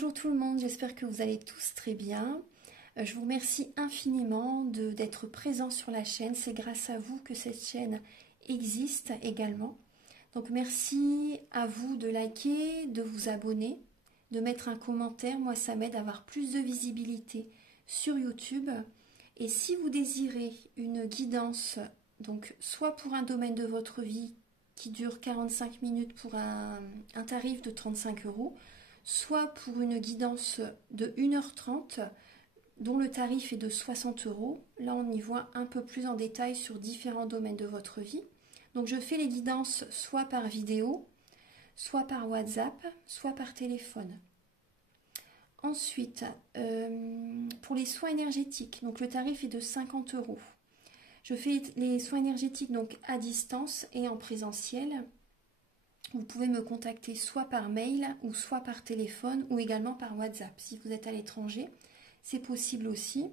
Bonjour tout le monde, j'espère que vous allez tous très bien. Je vous remercie infiniment d'être présents sur la chaîne. C'est grâce à vous que cette chaîne existe également. Donc merci à vous de liker, de vous abonner, de mettre un commentaire. Moi, ça m'aide à avoir plus de visibilité sur YouTube. Et si vous désirez une guidance, donc soit pour un domaine de votre vie qui dure 45 minutes pour un tarif de 35 €, soit pour une guidance de 1h30 dont le tarif est de 60 €. Là, on y voit un peu plus en détail sur différents domaines de votre vie. Donc, je fais les guidances soit par vidéo, soit par WhatsApp, soit par téléphone. Ensuite, pour les soins énergétiques, donc le tarif est de 50 €. Je fais les soins énergétiques donc à distance et en présentiel. Vous pouvez me contacter soit par mail ou soit par téléphone ou également par WhatsApp. Si vous êtes à l'étranger, c'est possible aussi.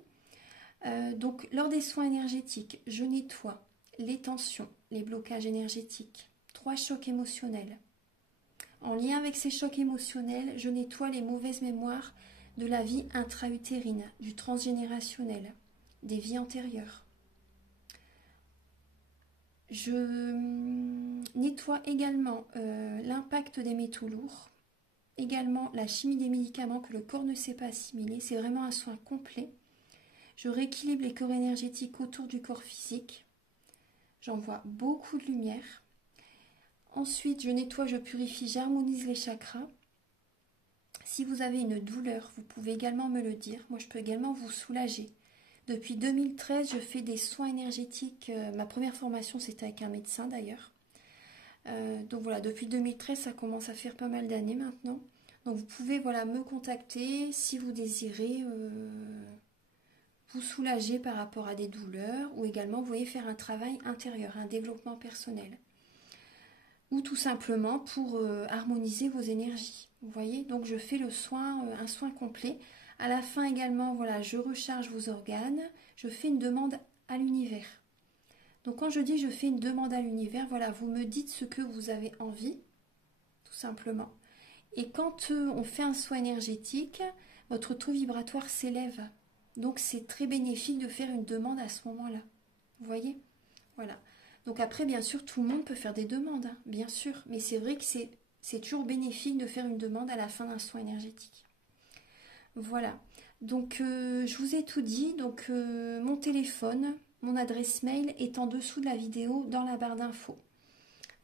Donc, lors des soins énergétiques, je nettoie les tensions, les blocages énergétiques, 3 chocs émotionnels. En lien avec ces chocs émotionnels, je nettoie les mauvaises mémoires de la vie intra-utérine, du transgénérationnel, des vies antérieures. Je nettoie également l'impact des métaux lourds, également la chimie des médicaments que le corps ne sait pas assimiler. C'est vraiment un soin complet. Je rééquilibre les corps énergétiques autour du corps physique. J'envoie beaucoup de lumière. Ensuite, je nettoie, je purifie, j'harmonise les chakras. Si vous avez une douleur, vous pouvez également me le dire. Moi, je peux également vous soulager. Depuis 2013, je fais des soins énergétiques. Ma première formation, c'était avec un médecin d'ailleurs. Donc voilà, depuis 2013, ça commence à faire pas mal d'années maintenant. Donc vous pouvez me contacter si vous désirez vous soulager par rapport à des douleurs ou également vous voyez faire un travail intérieur, un développement personnel. Ou tout simplement pour harmoniser vos énergies. Vous voyez, donc je fais le soin, un soin complet. À la fin également, voilà, je recharge vos organes, je fais une demande à l'univers. Donc quand je dis je fais une demande à l'univers, voilà, vous me dites ce que vous avez envie, tout simplement. Et quand on fait un soin énergétique, votre taux vibratoire s'élève. Donc c'est très bénéfique de faire une demande à ce moment-là. Vous voyez? Voilà. Donc après, bien sûr, tout le monde peut faire des demandes, hein, bien sûr. Mais c'est vrai que c'est toujours bénéfique de faire une demande à la fin d'un soin énergétique. Voilà, donc je vous ai tout dit, donc mon téléphone, mon adresse mail est en dessous de la vidéo dans la barre d'infos.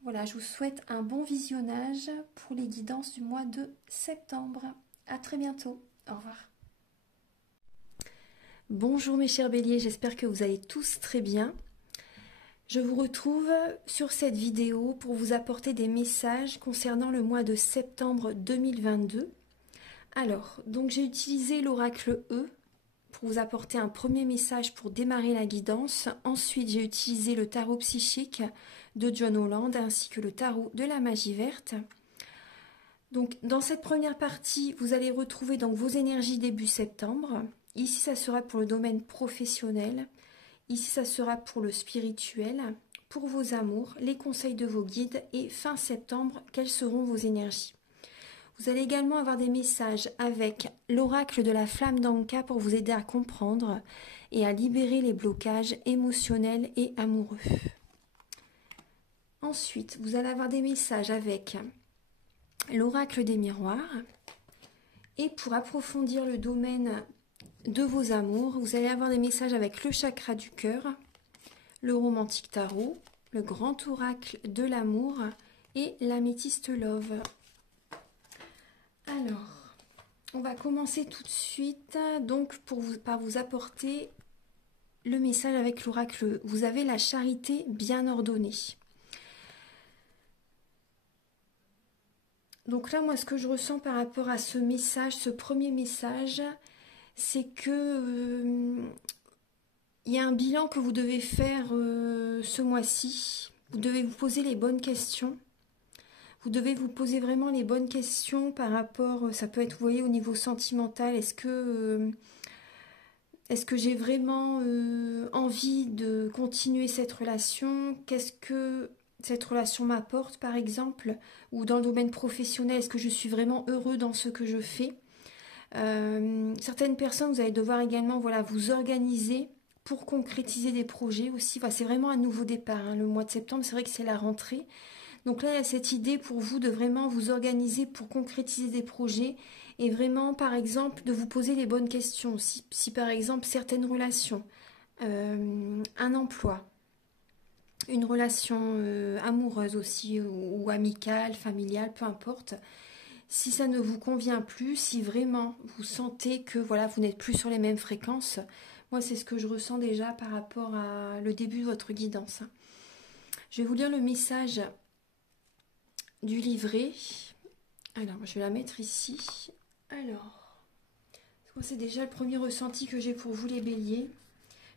Voilà, je vous souhaite un bon visionnage pour les guidances du mois de septembre. À très bientôt, au revoir. Bonjour mes chers béliers, j'espère que vous allez tous très bien. Je vous retrouve sur cette vidéo pour vous apporter des messages concernant le mois de septembre 2022. Alors, donc j'ai utilisé l'oracle E pour vous apporter un premier message pour démarrer la guidance. Ensuite, j'ai utilisé le tarot psychique de John Holland ainsi que le tarot de la magie verte. Donc, dans cette première partie, vous allez retrouver donc vos énergies début septembre. Ici, ça sera pour le domaine professionnel. Ici, ça sera pour le spirituel, pour vos amours, les conseils de vos guides et fin septembre, quelles seront vos énergies. Vous allez également avoir des messages avec l'oracle de la flamme d'Anka pour vous aider à comprendre et à libérer les blocages émotionnels et amoureux. Ensuite, vous allez avoir des messages avec l'oracle des miroirs. Et pour approfondir le domaine de vos amours, vous allez avoir des messages avec le chakra du cœur, le romantique tarot, le grand oracle de l'amour et l'améthyste love. Alors, on va commencer tout de suite donc par vous apporter le message avec l'oracle. Vous avez la charité bien ordonnée. Donc là, moi, ce que je ressens par rapport à ce message, ce premier message, c'est que il y a un bilan que vous devez faire ce mois-ci. Vous devez vous poser les bonnes questions. Vous devez vous poser vraiment les bonnes questions par rapport, ça peut être, vous voyez, au niveau sentimental. Est-ce que j'ai vraiment envie de continuer cette relation? Qu'est-ce que cette relation m'apporte, par exemple? Ou dans le domaine professionnel, est-ce que je suis vraiment heureux dans ce que je fais? Certaines personnes, vous allez devoir également voilà, vous organiser pour concrétiser des projets aussi. Enfin, c'est vraiment un nouveau départ, hein. Le mois de septembre, c'est vrai que c'est la rentrée. Donc là, il y a cette idée pour vous de vraiment vous organiser pour concrétiser des projets et vraiment, par exemple, de vous poser les bonnes questions. Si par exemple, certaines relations, un emploi, une relation amoureuse aussi ou amicale, familiale, peu importe, si ça ne vous convient plus, si vraiment vous sentez que voilà, vous n'êtes plus sur les mêmes fréquences, moi c'est ce que je ressens déjà par rapport à le début de votre guidance. Je vais vous lire le message du livret. Alors, je vais la mettre ici. Alors, c'est déjà le premier ressenti que j'ai pour vous les béliers.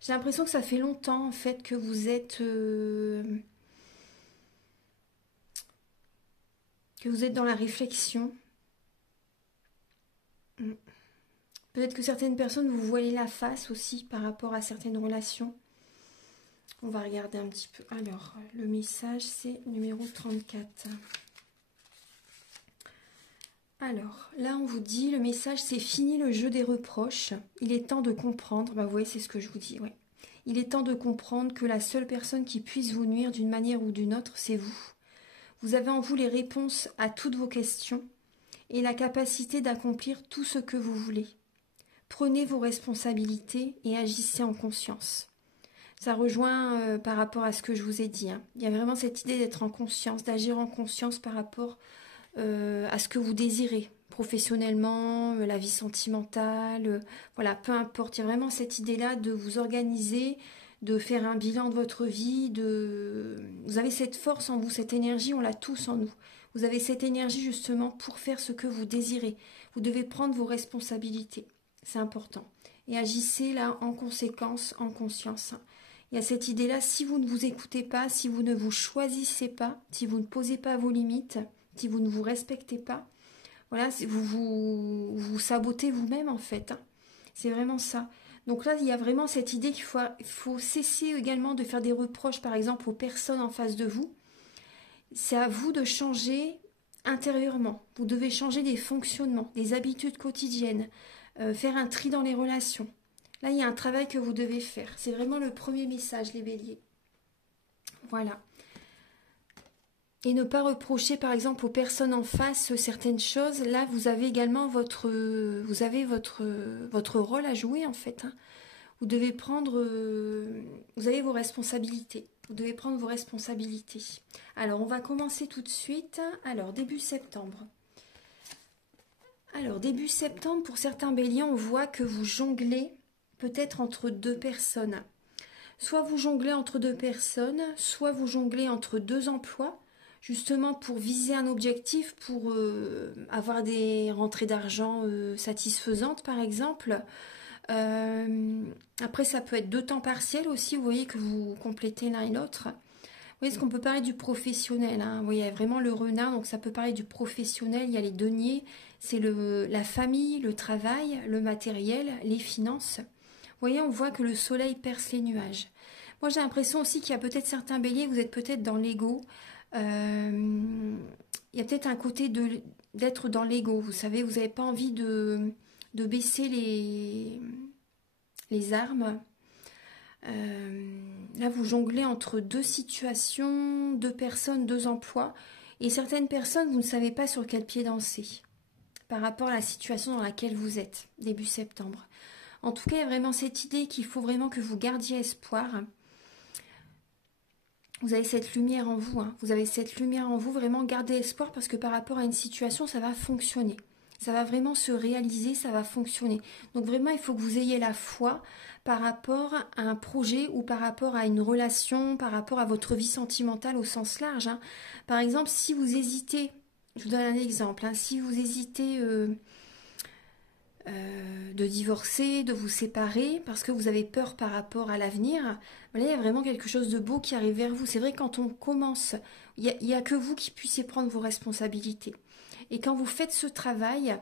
J'ai l'impression que ça fait longtemps en fait que vous êtes dans la réflexion. Peut-être que certaines personnes vous voyez la face aussi par rapport à certaines relations. On va regarder un petit peu. Alors, le message c'est numéro 34. Alors, là on vous dit, le message c'est fini le jeu des reproches. Il est temps de comprendre. Bah vous voyez, c'est ce que je vous dis, ouais. Il est temps de comprendre que la seule personne qui puisse vous nuire d'une manière ou d'une autre, c'est vous. Vous avez en vous les réponses à toutes vos questions et la capacité d'accomplir tout ce que vous voulez. Prenez vos responsabilités et agissez en conscience. Ça rejoint par rapport à ce que je vous ai dit, hein. Il y a vraiment cette idée d'être en conscience, d'agir en conscience par rapport à ce que vous désirez, professionnellement, la vie sentimentale, voilà, peu importe. Il y a vraiment cette idée-là de vous organiser, de faire un bilan de votre vie, vous avez cette force en vous, cette énergie, on l'a tous en nous. Vous avez cette énergie justement pour faire ce que vous désirez. Vous devez prendre vos responsabilités, c'est important. Et agissez là en conséquence, en conscience. Il y a cette idée-là, si vous ne vous écoutez pas, si vous ne vous choisissez pas, si vous ne posez pas vos limites, si vous ne vous respectez pas, voilà, vous sabotez vous-même en fait, hein. C'est vraiment ça. Donc là, il y a vraiment cette idée qu'il faut cesser également de faire des reproches, par exemple, aux personnes en face de vous. C'est à vous de changer intérieurement. Vous devez changer des fonctionnements, des habitudes quotidiennes, faire un tri dans les relations. Là, il y a un travail que vous devez faire. C'est vraiment le premier message, les béliers. Voilà. Et ne pas reprocher par exemple aux personnes en face certaines choses. Là, vous avez également votre rôle à jouer en fait, hein. Vous devez prendre, vous avez vos responsabilités. Vous devez prendre vos responsabilités. Alors, on va commencer tout de suite. Alors, début septembre. Alors, début septembre, pour certains béliers, on voit que vous jonglez peut-être entre deux personnes. Soit vous jonglez entre deux personnes, soit vous jonglez entre deux emplois, justement pour viser un objectif, pour avoir des rentrées d'argent satisfaisantes par exemple. Après ça peut être deux temps partiels aussi, vous voyez que vous complétez l'un et l'autre. Vous voyez, ce qu'on peut parler du professionnel, hein. Vous voyez, il y a vraiment le renard, donc ça peut parler du professionnel, il y a les deniers, c'est la famille, le travail, le matériel, les finances. Vous voyez, on voit que le soleil perce les nuages. Moi j'ai l'impression aussi qu'il y a peut-être certains béliers, vous êtes peut-être dans l'ego. Il y a peut-être un côté d'être dans l'ego, vous savez, vous n'avez pas envie de baisser les armes. Là, vous jonglez entre deux situations, deux personnes, deux emplois, et certaines personnes, vous ne savez pas sur quel pied danser par rapport à la situation dans laquelle vous êtes, début septembre. En tout cas, il y a vraiment cette idée qu'il faut vraiment que vous gardiez espoir. Vous avez cette lumière en vous, hein. Vous avez cette lumière en vous, vraiment gardez espoir parce que par rapport à une situation, ça va fonctionner. Ça va vraiment se réaliser, ça va fonctionner. Donc vraiment, il faut que vous ayez la foi par rapport à un projet ou par rapport à une relation, par rapport à votre vie sentimentale au sens large, hein. Par exemple, si vous hésitez, je vous donne un exemple, hein, si vous hésitez de divorcer, de vous séparer, parce que vous avez peur par rapport à l'avenir, là, il y a vraiment quelque chose de beau qui arrive vers vous. C'est vrai, quand on commence, il n'y a que vous qui puissiez prendre vos responsabilités. Et quand vous faites ce travail,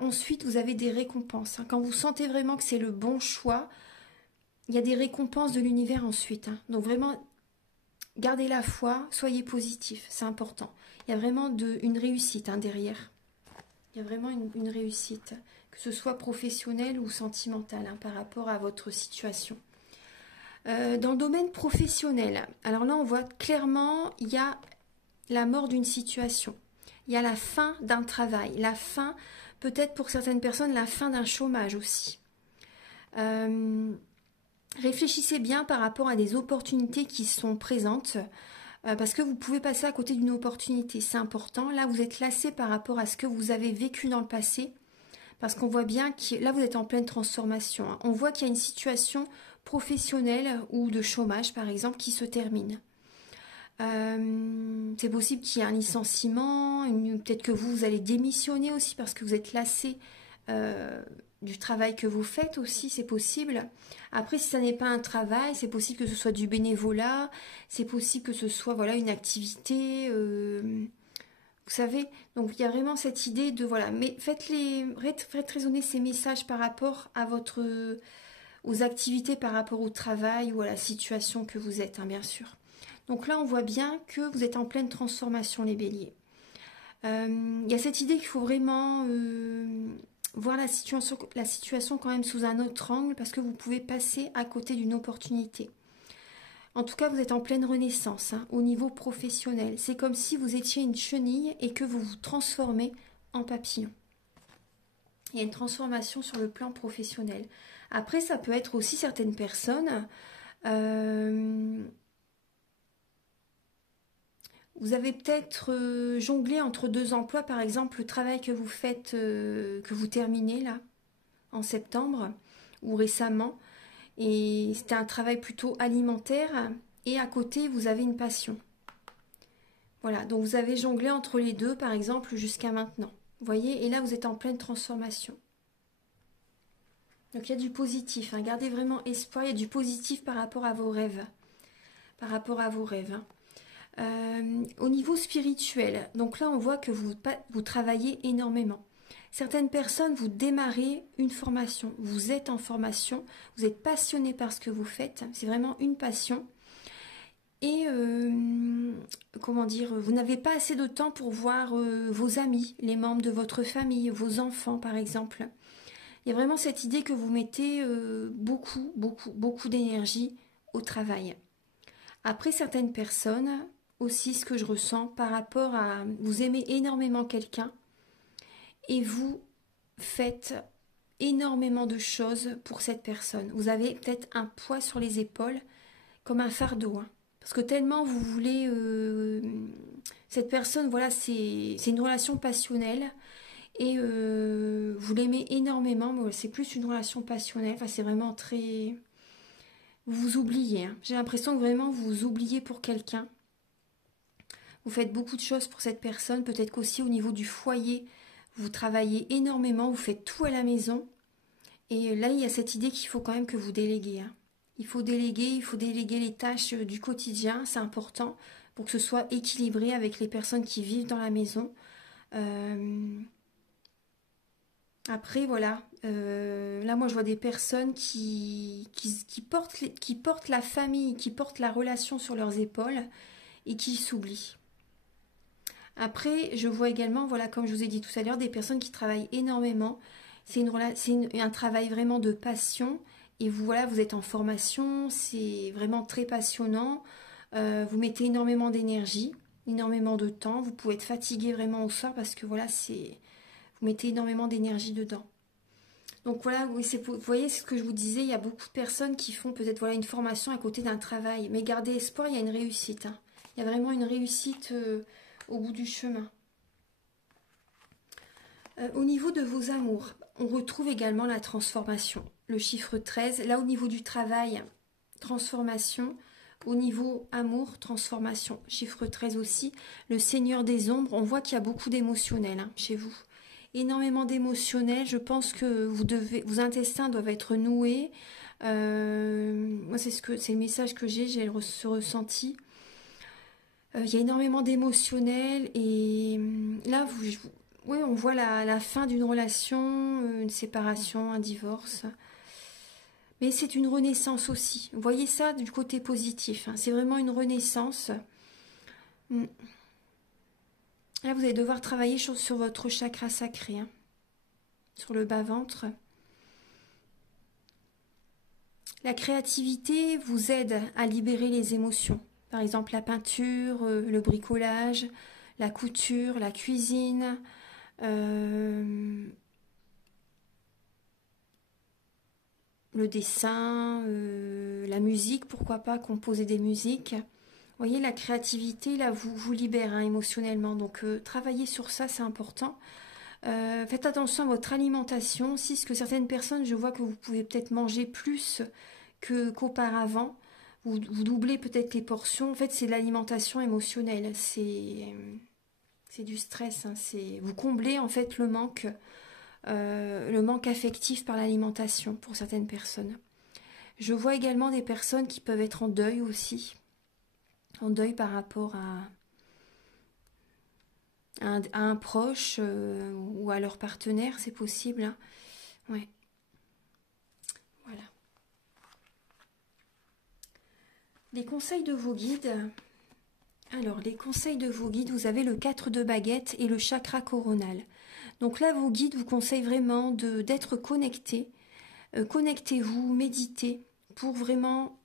ensuite, vous avez des récompenses, hein. Quand vous sentez vraiment que c'est le bon choix, il y a des récompenses de l'univers ensuite, hein. Donc vraiment, gardez la foi, soyez positif, c'est important. Il y a vraiment une réussite, hein, derrière. Il y a vraiment une réussite, que ce soit professionnelle ou sentimentale, hein, par rapport à votre situation. Dans le domaine professionnel, alors là on voit clairement, il y a la mort d'une situation. Il y a la fin d'un travail, la fin, peut-être pour certaines personnes, la fin d'un chômage aussi. Réfléchissez bien par rapport à des opportunités qui sont présentes, parce que vous pouvez passer à côté d'une opportunité, c'est important. Là, vous êtes lassé par rapport à ce que vous avez vécu dans le passé, parce qu'on voit bien que là, vous êtes en pleine transformation, hein. On voit qu'il y a une situation professionnelle ou de chômage, par exemple, qui se termine. C'est possible qu'il y ait un licenciement, peut-être que vous allez démissionner aussi parce que vous êtes lassé du travail que vous faites aussi, c'est possible. Après, si ça n'est pas un travail, c'est possible que ce soit du bénévolat, c'est possible que ce soit voilà, une activité, vous savez. Donc il y a vraiment cette idée de, voilà, mais faites résonner ces messages par rapport à aux activités, par rapport au travail ou à la situation que vous êtes, hein, bien sûr. Donc là, on voit bien que vous êtes en pleine transformation, les béliers. Il y a cette idée qu'il faut vraiment voir la situation quand même sous un autre angle, parce que vous pouvez passer à côté d'une opportunité. En tout cas, vous êtes en pleine renaissance, hein, au niveau professionnel. C'est comme si vous étiez une chenille et que vous vous transformez en papillon. Il y a une transformation sur le plan professionnel. Après, ça peut être aussi certaines personnes... vous avez peut-être jonglé entre deux emplois, par exemple le travail que vous faites, que vous terminez là, en septembre, ou récemment, et c'était un travail plutôt alimentaire, et à côté vous avez une passion. Voilà, donc vous avez jonglé entre les deux, par exemple, jusqu'à maintenant. Vous voyez, et là vous êtes en pleine transformation. Donc il y a du positif, hein. Gardez vraiment espoir, il y a du positif par rapport à vos rêves. Par rapport à vos rêves, hein. Au niveau spirituel, donc là on voit que vous travaillez énormément. Certaines personnes, vous démarrez une formation, vous êtes en formation, vous êtes passionné par ce que vous faites, c'est vraiment une passion. Et comment dire, vous n'avez pas assez de temps pour voir vos amis, les membres de votre famille, vos enfants par exemple. Il y a vraiment cette idée que vous mettez beaucoup d'énergie au travail. Après, certaines personnes, aussi ce que je ressens par rapport à... Vous aimez énormément quelqu'un et vous faites énormément de choses pour cette personne. Vous avez peut-être un poids sur les épaules, comme un fardeau, hein. Parce que tellement vous voulez... cette personne, voilà, c'est une relation passionnelle. Et vous l'aimez énormément, mais c'est plus une relation passionnelle. Enfin, c'est vraiment très... Vous vous oubliez, hein. J'ai l'impression que vraiment vous vous oubliez pour quelqu'un. Vous faites beaucoup de choses pour cette personne. Peut-être qu'aussi au niveau du foyer, vous travaillez énormément. Vous faites tout à la maison. Et là, il y a cette idée qu'il faut quand même que vous déléguez, hein. Il faut déléguer les tâches du quotidien. C'est important pour que ce soit équilibré avec les personnes qui vivent dans la maison. Après, voilà, là moi je vois des personnes qui portent la famille, qui portent la relation sur leurs épaules et qui s'oublient. Après, je vois également, voilà, comme je vous ai dit tout à l'heure, des personnes qui travaillent énormément. C'est un travail vraiment de passion. Et vous, voilà, vous êtes en formation, c'est vraiment très passionnant. Vous mettez énormément d'énergie, énormément de temps. Vous pouvez être fatigué vraiment au soir parce que voilà, vous mettez énormément d'énergie dedans. Donc voilà, oui, vous voyez ce que je vous disais, il y a beaucoup de personnes qui font peut-être voilà, une formation à côté d'un travail. Mais gardez espoir, il y a une réussite, hein. Il y a vraiment une réussite au bout du chemin. Au niveau de vos amours, on retrouve également la transformation. Le chiffre 13, là au niveau du travail, transformation. Au niveau amour, transformation. Chiffre 13 aussi. Le Seigneur des ombres, on voit qu'il y a beaucoup d'émotionnel, hein, chez vous. Énormément d'émotionnel. Je pense que vos intestins doivent être noués. Moi, c'est le message que j'ai ce ressenti. Il y a énormément d'émotionnel et là, oui, on voit la fin d'une relation, une séparation, un divorce. Mais c'est une renaissance aussi. Vous voyez ça du côté positif, hein. C'est vraiment une renaissance. Là, vous allez devoir travailler sur votre chakra sacré, hein, sur le bas-ventre. La créativité vous aide à libérer les émotions. Par exemple, la peinture, le bricolage, la couture, la cuisine, le dessin, la musique, pourquoi pas composer des musiques. Vous voyez, la créativité, là, vous libère, hein, émotionnellement. Donc, travaillez sur ça, c'est important. Faites attention à votre alimentation aussi, parce que certaines personnes, je vois que vous pouvez peut-être manger plus qu'auparavant. Vous doublez peut-être les portions. En fait, c'est de l'alimentation émotionnelle. C'est du stress, hein. Vous comblez en fait le manque affectif par l'alimentation pour certaines personnes. Je vois également des personnes qui peuvent être en deuil aussi. En deuil par rapport à un proche ou à leur partenaire, c'est possible, hein. Ouais, voilà. Les conseils de vos guides. Alors, les conseils de vos guides, vous avez le 4 de baguette et le chakra coronal. Donc là, vos guides vous conseillent vraiment d'être connectés. Connectez-vous, méditez pour vraiment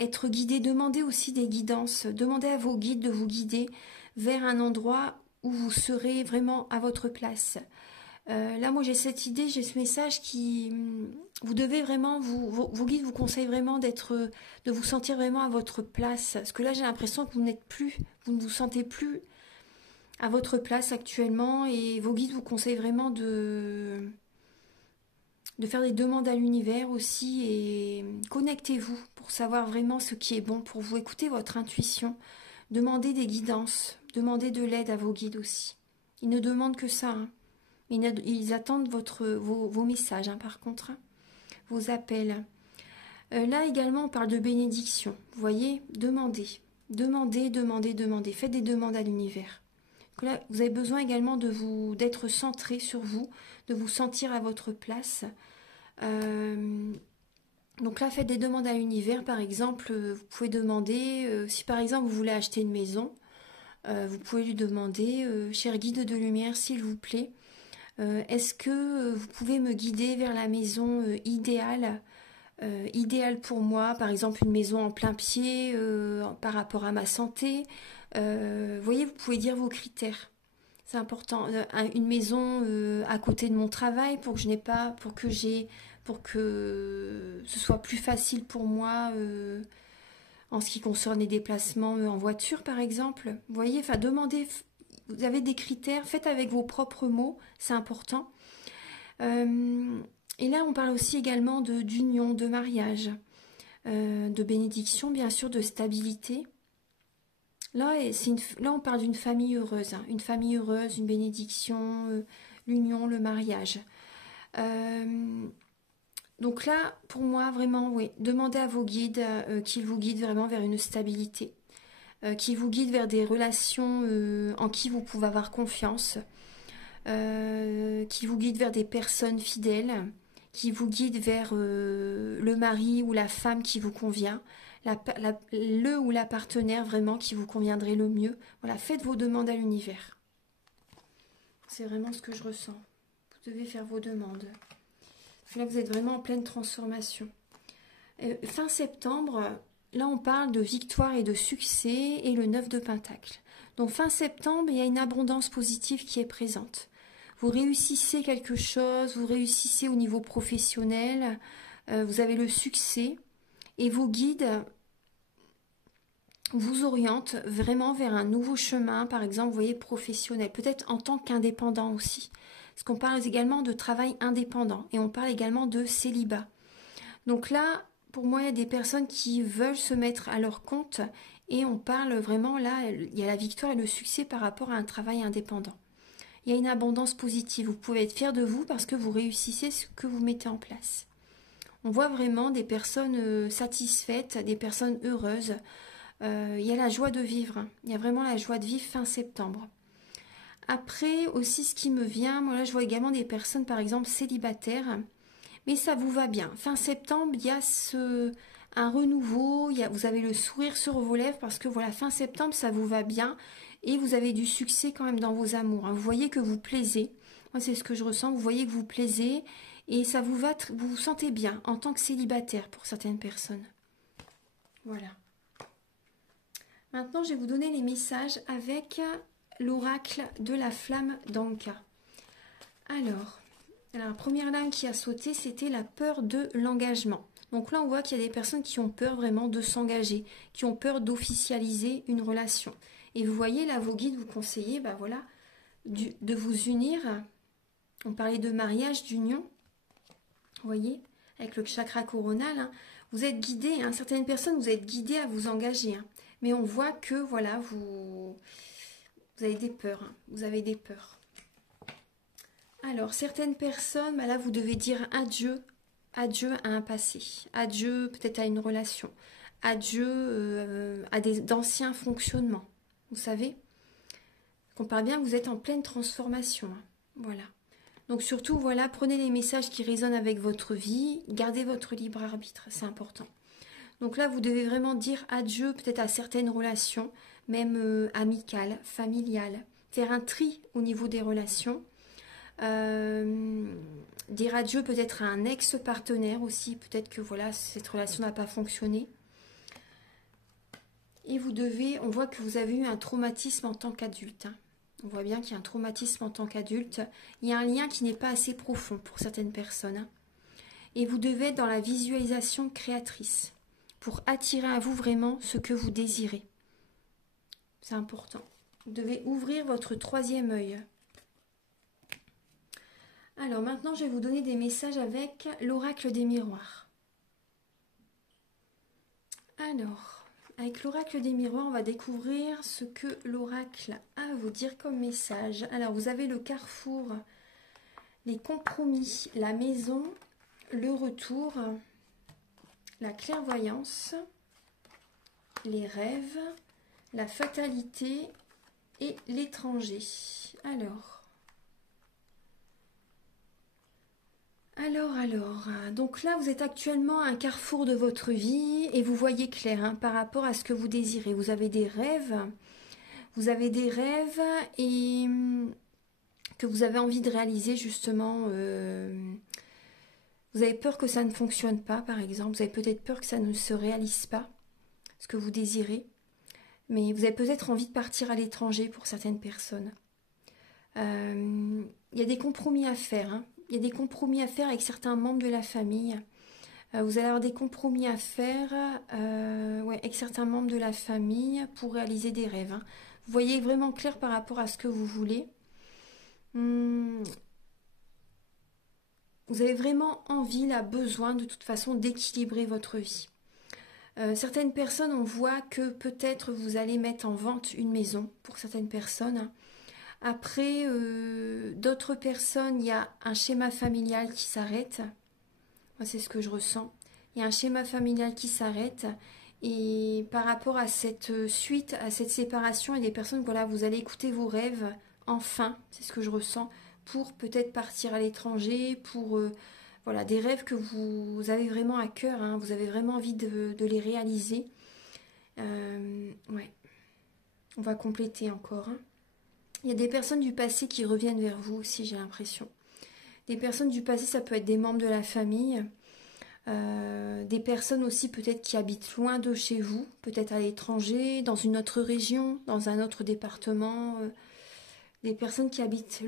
être guidé. Demandez aussi des guidances. Demandez à vos guides de vous guider vers un endroit où vous serez vraiment à votre place. Là, moi, j'ai cette idée, j'ai ce message qui... Vous devez vraiment, vos guides vous conseillent vraiment de vous sentir vraiment à votre place. Parce que là, j'ai l'impression que vous ne vous sentez plus à votre place actuellement. Et vos guides vous conseillent vraiment de faire des demandes à l'univers aussi. Et connectez-vous pour savoir vraiment ce qui est bon pour vous. Écoutez votre intuition. Demandez des guidances. Demandez de l'aide à vos guides aussi. Ils ne demandent que ça, hein. Ils attendent vos messages, hein, par contre, hein, vos appels. Là également, on parle de bénédiction. Vous voyez, demandez. Demandez, demandez, demandez. Faites des demandes à l'univers. Là, vous avez besoin également d'être centré sur vous, de vous sentir à votre place. Donc là, faites des demandes à l'univers. Par exemple, vous pouvez demander, si par exemple vous voulez acheter une maison, vous pouvez lui demander, cher guide de lumière, s'il vous plaît, est-ce que vous pouvez me guider vers la maison idéale pour moi, par exemple une maison en plein pied par rapport à ma santé. Vous voyez, vous pouvez dire vos critères. C'est important. Une maison à côté de mon travail pour que ce soit plus facile pour moi en ce qui concerne les déplacements en voiture, par exemple. Vous voyez, enfin, demandez. Vous avez des critères, faites avec vos propres mots, c'est important. Et là, on parle aussi également d'union, de mariage, de bénédiction, bien sûr, de stabilité. Là, on parle d'une famille heureuse, hein, une famille heureuse, une bénédiction, l'union, le mariage. Donc là, pour moi, vraiment, oui, demandez à vos guides qu'ils vous guident vraiment vers une stabilité. Qui vous guide vers des relations en qui vous pouvez avoir confiance, qui vous guide vers des personnes fidèles, qui vous guide vers le mari ou la femme qui vous convient, le ou la partenaire vraiment qui vous conviendrait le mieux. Voilà, faites vos demandes à l'univers. C'est vraiment ce que je ressens. Vous devez faire vos demandes. Là, vous êtes vraiment en pleine transformation. Fin septembre... Là, on parle de victoire et de succès et le 9 de Pentacle. Donc, fin septembre, il y a une abondance positive qui est présente. Vous réussissez quelque chose, vous réussissez au niveau professionnel, vous avez le succès et vos guides vous orientent vraiment vers un nouveau chemin, par exemple, vous voyez, professionnel, peut-être en tant qu'indépendant aussi. Parce qu'on parle également de travail indépendant et on parle également de célibat. Donc là, pour moi, il y a des personnes qui veulent se mettre à leur compte et on parle vraiment là, il y a la victoire et le succès par rapport à un travail indépendant. Il y a une abondance positive. Vous pouvez être fier de vous parce que vous réussissez ce que vous mettez en place. On voit vraiment des personnes satisfaites, des personnes heureuses. Il y a la joie de vivre. Il y a vraiment la joie de vivre fin septembre. Après, aussi, ce qui me vient, moi là, je vois également des personnes, par exemple, célibataires. Mais ça vous va bien. Fin septembre, il y a un renouveau, vous avez le sourire sur vos lèvres parce que voilà, fin septembre, ça vous va bien. et vous avez du succès quand même dans vos amours, hein. Vous voyez que vous plaisez. Moi, c'est ce que je ressens. Vous voyez que vous plaisez et ça vous va, vous vous sentez bien en tant que célibataire pour certaines personnes. Voilà. Maintenant, je vais vous donner les messages avec l'oracle de la flamme d'Anka. Alors, la première lame qui a sauté, c'était la peur de l'engagement. Donc là, on voit qu'il y a des personnes qui ont peur vraiment de s'engager, qui ont peur d'officialiser une relation. Et vous voyez, là, vos guides vous conseillent, ben voilà, de vous unir. On parlait de mariage, d'union. Vous voyez, avec le chakra coronal, hein. Vous êtes guidés, hein, certaines personnes, vous êtes guidés à vous engager, hein. Mais on voit que, voilà, vous avez des peurs, hein. Vous avez des peurs. Alors, certaines personnes, bah là, vous devez dire adieu. Adieu à un passé. Adieu peut-être à une relation. Adieu à d'anciens fonctionnements. Vous savez, qu'on parle bien, vous êtes en pleine transformation, hein. Voilà. Donc surtout, voilà, prenez les messages qui résonnent avec votre vie. Gardez votre libre arbitre, c'est important. Donc là, vous devez vraiment dire adieu peut-être à certaines relations, même amicales, familiales. Faire un tri au niveau des relations. Dire adieu peut-être à un ex-partenaire aussi. Peut-être que voilà, cette relation n'a pas fonctionné. Et vous devez, on voit que vous avez eu un traumatisme en tant qu'adulte, hein. On voit bien qu'il y a un traumatisme en tant qu'adulte. Il y a un lien qui n'est pas assez profond pour certaines personnes, hein. Et vous devez être dans la visualisation créatrice pour attirer à vous vraiment ce que vous désirez. C'est important. Vous devez ouvrir votre troisième œil. Alors maintenant, je vais vous donner des messages avec l'oracle des miroirs. Alors, avec l'oracle des miroirs, on va découvrir ce que l'oracle a à vous dire comme message. Alors, vous avez le carrefour, les compromis, la maison, le retour, la clairvoyance, les rêves, la fatalité et l'étranger. Alors, donc là vous êtes actuellement à un carrefour de votre vie et vous voyez clair, hein, par rapport à ce que vous désirez. Vous avez des rêves et que vous avez envie de réaliser justement. Vous avez peur que ça ne fonctionne pas, par exemple. Vous avez peut-être peur que ça ne se réalise pas, ce que vous désirez. Mais vous avez peut-être envie de partir à l'étranger pour certaines personnes. Il y a des compromis à faire, hein. Il y a des compromis à faire avec certains membres de la famille. Vous allez avoir des compromis à faire avec certains membres de la famille pour réaliser des rêves, hein. Vous voyez vraiment clair par rapport à ce que vous voulez. Vous avez vraiment envie, là, besoin de toute façon d'équilibrer votre vie. Certaines personnes, on voit que peut-être vous allez mettre en vente une maison pour certaines personnes, hein. Après, d'autres personnes, il y a un schéma familial qui s'arrête. Moi, c'est ce que je ressens. Il y a un schéma familial qui s'arrête. Et par rapport à cette suite, à cette séparation, il y a des personnes, voilà, vous allez écouter vos rêves, enfin, c'est ce que je ressens, pour peut-être partir à l'étranger, pour voilà, des rêves que vous avez vraiment à cœur, hein, vous avez vraiment envie de les réaliser. Ouais. On va compléter encore, hein. Il y a des personnes du passé qui reviennent vers vous aussi, j'ai l'impression. Des personnes du passé, ça peut être des membres de la famille. Des personnes aussi peut-être qui habitent loin de chez vous, peut-être à l'étranger, dans une autre région, dans un autre département. Des personnes qui habitent...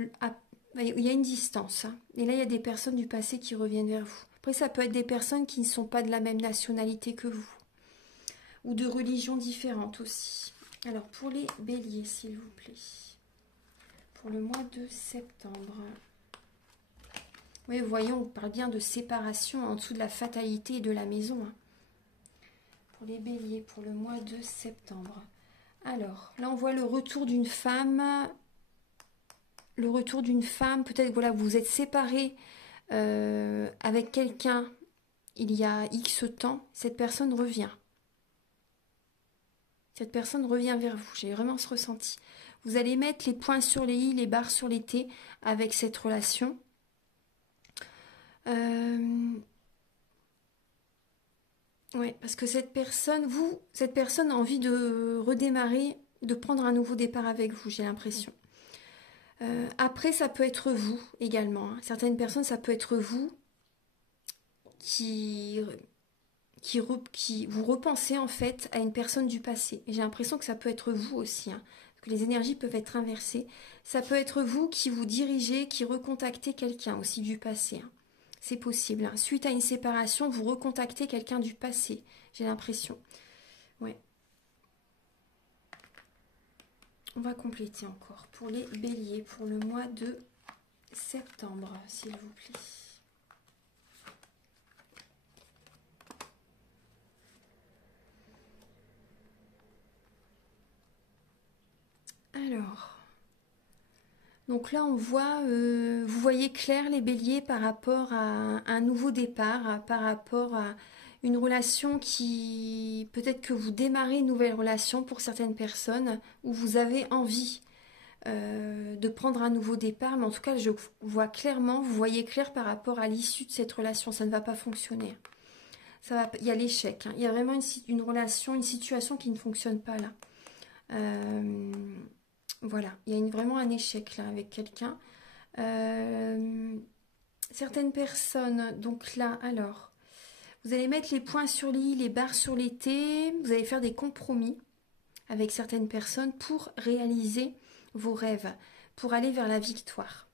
Il y a une distance, hein. Et là, il y a des personnes du passé qui reviennent vers vous. Après, ça peut être des personnes qui ne sont pas de la même nationalité que vous. Ou de religions différentes aussi. Alors, pour les béliers, s'il vous plaît. Pour le mois de septembre. Oui, voyons, on parle bien de séparation en dessous de la fatalité et de la maison, hein. Pour les béliers, pour le mois de septembre. Alors, là, on voit le retour d'une femme. Le retour d'une femme, peut-être, voilà, vous vous êtes séparés avec quelqu'un il y a X temps. Cette personne revient. Cette personne revient vers vous. J'ai vraiment ce ressenti. Vous allez mettre les points sur les i, les barres sur les t avec cette relation. Ouais, parce que cette personne a envie de redémarrer de prendre un nouveau départ avec vous, j'ai l'impression. Après, ça peut être vous également, hein. Certaines personnes, ça peut être vous qui vous repensez en fait à une personne du passé. J'ai l'impression que ça peut être vous aussi, hein, parce que les énergies peuvent être inversées. Ça peut être vous qui vous dirigez, qui recontactez quelqu'un aussi du passé, hein. C'est possible, hein. Suite à une séparation, vous recontactez quelqu'un du passé, j'ai l'impression. Ouais. On va compléter encore pour les béliers pour le mois de septembre, s'il vous plaît. Alors, donc là on voit, vous voyez clair les béliers par rapport à un nouveau départ, par rapport à une relation qui, peut-être que vous démarrez une nouvelle relation pour certaines personnes, où vous avez envie de prendre un nouveau départ, mais en tout cas je vois clairement, vous voyez clair par rapport à l'issue de cette relation, ça ne va pas fonctionner. Il y a l'échec, hein. Il y a vraiment une relation, une situation qui ne fonctionne pas là. Voilà, il y a vraiment un échec là avec quelqu'un. Certaines personnes, donc là, alors, vous allez mettre les points sur les i, les barres sur les t, vous allez faire des compromis avec certaines personnes pour réaliser vos rêves, pour aller vers la victoire.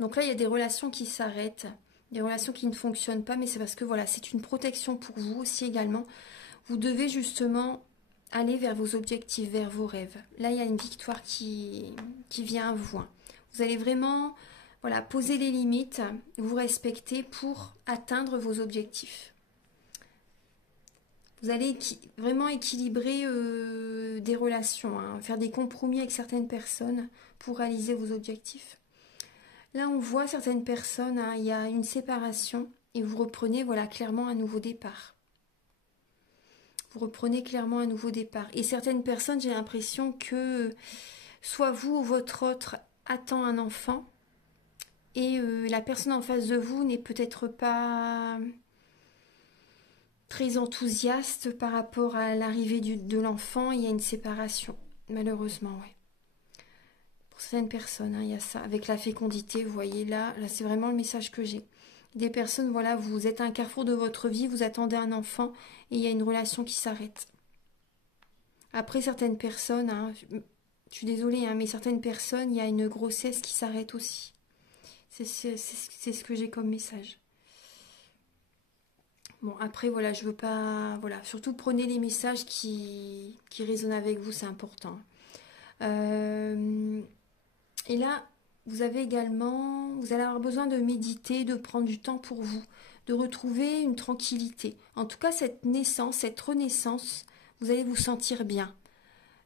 Donc là, il y a des relations qui s'arrêtent, des relations qui ne fonctionnent pas, mais c'est parce que voilà, c'est une protection pour vous aussi également. Vous devez justement aller vers vos objectifs, vers vos rêves. Là, il y a une victoire qui vient à vous, hein. Vous allez vraiment voilà, poser les limites, vous respecter pour atteindre vos objectifs. Vous allez vraiment équilibrer des relations, hein, faire des compromis avec certaines personnes pour réaliser vos objectifs. Là, on voit certaines personnes, hein, il y a une séparation et vous reprenez voilà, clairement un nouveau départ. Vous reprenez clairement un nouveau départ. Et certaines personnes, j'ai l'impression que soit vous ou votre autre attend un enfant et la personne en face de vous n'est peut-être pas très enthousiaste par rapport à l'arrivée de l'enfant. Il y a une séparation, malheureusement, ouais. Pour certaines personnes, hein, il y a ça. Avec la fécondité, vous voyez là c'est vraiment le message que j'ai. Des personnes, voilà, vous êtes à un carrefour de votre vie, vous attendez un enfant et il y a une relation qui s'arrête. Après, certaines personnes, hein, je suis désolée, hein, mais certaines personnes, il y a une grossesse qui s'arrête aussi. C'est ce que j'ai comme message. Bon, après, voilà, je veux pas... Voilà, surtout prenez les messages qui résonnent avec vous, c'est important. Et là, vous avez également... Vous allez avoir besoin de méditer, de prendre du temps pour vous, de retrouver une tranquillité. En tout cas, cette naissance, cette renaissance, vous allez vous sentir bien.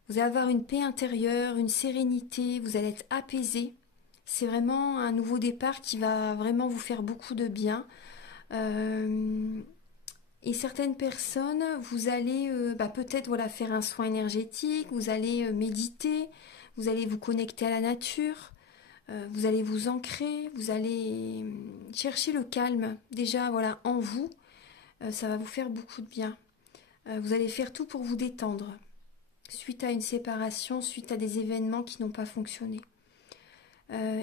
Vous allez avoir une paix intérieure, une sérénité, vous allez être apaisé. C'est vraiment un nouveau départ qui va vraiment vous faire beaucoup de bien. Et certaines personnes, vous allez peut-être voilà, faire un soin énergétique, vous allez méditer, vous allez vous connecter à la nature, vous allez vous ancrer, vous allez chercher le calme déjà voilà, en vous. Ça va vous faire beaucoup de bien. Vous allez faire tout pour vous détendre suite à une séparation, suite à des événements qui n'ont pas fonctionné.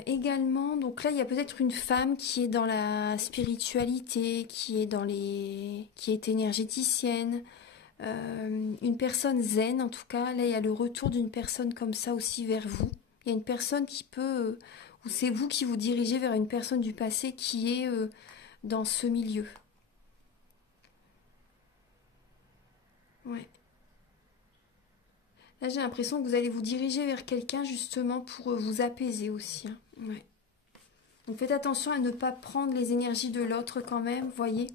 Également, donc là, il y a peut-être une femme qui est dans la spiritualité, qui est énergéticienne, une personne zen en tout cas. Là, il y a le retour d'une personne comme ça aussi vers vous. Il y a une personne qui peut, ou c'est vous qui vous dirigez vers une personne du passé qui est dans ce milieu. Ouais. Là, j'ai l'impression que vous allez vous diriger vers quelqu'un justement pour vous apaiser aussi, hein. Ouais. Donc faites attention à ne pas prendre les énergies de l'autre quand même, voyez.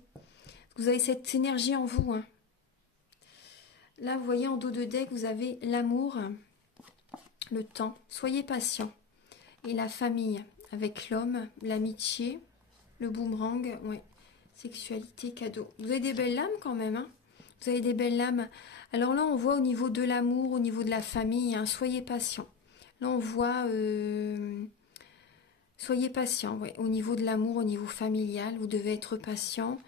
Vous avez cette énergie en vous, hein. Là, vous voyez en dos de deck, vous avez l'amour, le temps. Soyez patient. Et la famille, avec l'homme, l'amitié, le boomerang, ouais. Sexualité, cadeau. Vous avez des belles lames quand même, hein. Vous avez des belles lames. Alors là, on voit au niveau de l'amour, au niveau de la famille, hein, soyez patient. Là, on voit... soyez patient, ouais. Au niveau de l'amour, au niveau familial, vous devez être patient.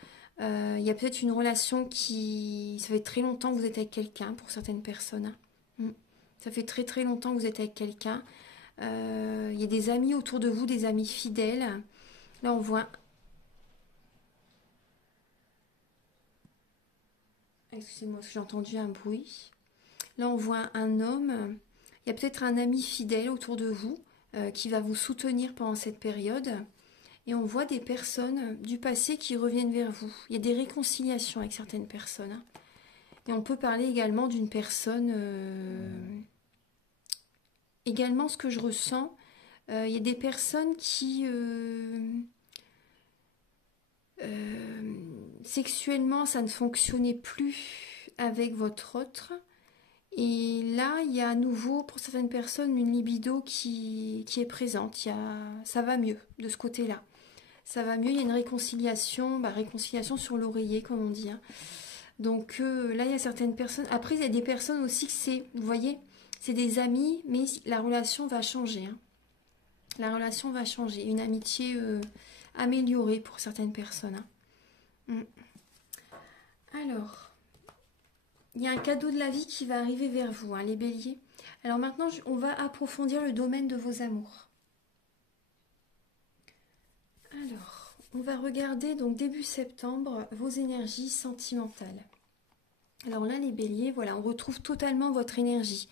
Il y a peut-être une relation qui... Ça fait très longtemps que vous êtes avec quelqu'un pour certaines personnes, hein. Ça fait très très longtemps que vous êtes avec quelqu'un. Il y a des amis autour de vous, des amis fidèles. Là, on voit... Excusez-moi, parce que j'ai entendu un bruit. Là, on voit un homme. Il y a peut-être un ami fidèle autour de vous qui va vous soutenir pendant cette période. Et on voit des personnes du passé qui reviennent vers vous. Il y a des réconciliations avec certaines personnes, hein. Et on peut parler également d'une personne... Également, ce que je ressens, il y a des personnes qui... sexuellement, ça ne fonctionnait plus avec votre autre. Et là, il y a à nouveau, pour certaines personnes, une libido qui est présente. Ça va mieux de ce côté-là. Ça va mieux, il y a une réconciliation, réconciliation sur l'oreiller, comme on dit, hein. Donc là, il y a certaines personnes. Après, il y a des personnes aussi que c'est, vous voyez, c'est des amis, mais la relation va changer, hein. La relation va changer. Une amitié améliorée pour certaines personnes, hein. Alors, il y a un cadeau de la vie qui va arriver vers vous, hein, les béliers. Alors maintenant, on va approfondir le domaine de vos amours. Alors, on va regarder donc début septembre vos énergies sentimentales. Alors là, les béliers, voilà, on retrouve totalement votre énergie.